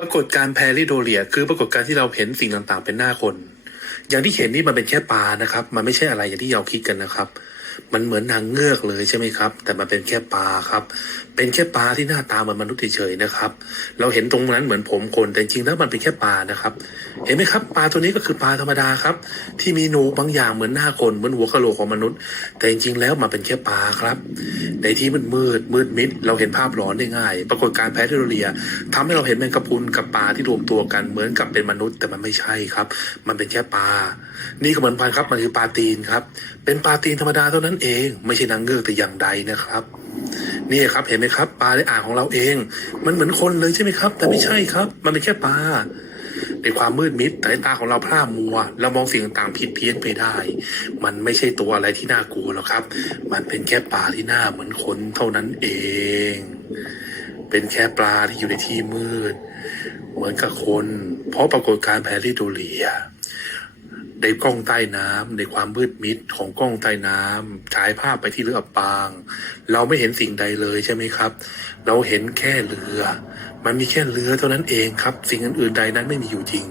ปรากฏการแพริโดเรียคือปรากฏการที่เราเห็นสิ่งต่างๆ เป็นหน้าคน อย่างที่เห็นนี่มันเป็นแค่ปลานะครับ มันไม่ใช่อะไรอย่างที่เราคิดกันนะครับ มันเหมือนนางเงือกเลยใช่ไหมครับ แต่มันเป็นแค่ปลาครับ เป็นแค่ปลาที่หน้าตาเหมือนมนุษย์เฉยๆนะครับ เราเห็นตรงนั้นเหมือนผมคนแต่จริงแล้วมันเป็นแค่ปลานะครับ เห็นไหมครับ ปลาตัวนี้ก็คือปลาธรรมดาครับ ที่มีหนกบางอย่างเหมือนหน้าคนเหมือนหัวกะโหลกของมนุษย์ แต่จริงแล้วมันเป็นแค่ปลาครับ ในที่มันมืดมืดมิด เราเห็นภาพหลอนได้ง่าย ปรากฏการแพทย์เรียทำให้เราเห็นแมงกะพรุนกับปลาที่รวมตัวกันเหมือนกับเป็นมนุษย์ แต่มันไม่ใช่ครับ มันเป็นแค่ปลานี่ก็เหมือนพันครับมันคือปลาตีนครับ เป็นปลาตีนธรรมดาเท่านั้นเอง ไม่ใช่นางเงือกแต่อย่างใดนะครับนี่ครับเห็นไหมครับ ปลาในอ่างของเราเอง มันเหมือนคนเลยใช่ไหมครับ แต่ไม่ใช่ครับ มันเป็นแค่ปลาในความมืดมิดสายตาของเราพร่ามัว เรามองสิ่งต่างๆผิดเพี้ยนไปได้ มันไม่ใช่ตัวอะไรที่น่ากลัวหรอกครับ มันเป็นแค่ปลาที่หน้าเหมือนคนเท่านั้นเอง เป็นแค่ปลาที่อยู่ในที่มืด เหมือนกับคน เพราะปรากฏการณ์แพริโดเลีย ในกล้องใต้น้ำในความมืดมิดของกล้องใต้น้ำฉายภาพไปที่เรืออับปาง เราไม่เห็นสิ่งใดเลยใช่ไหมครับ เราเห็นแค่เรือ มันมีแค่เรือเท่านั้นเองครับ สิ่งอื่นๆใดนั้นไม่มีอยู่จริง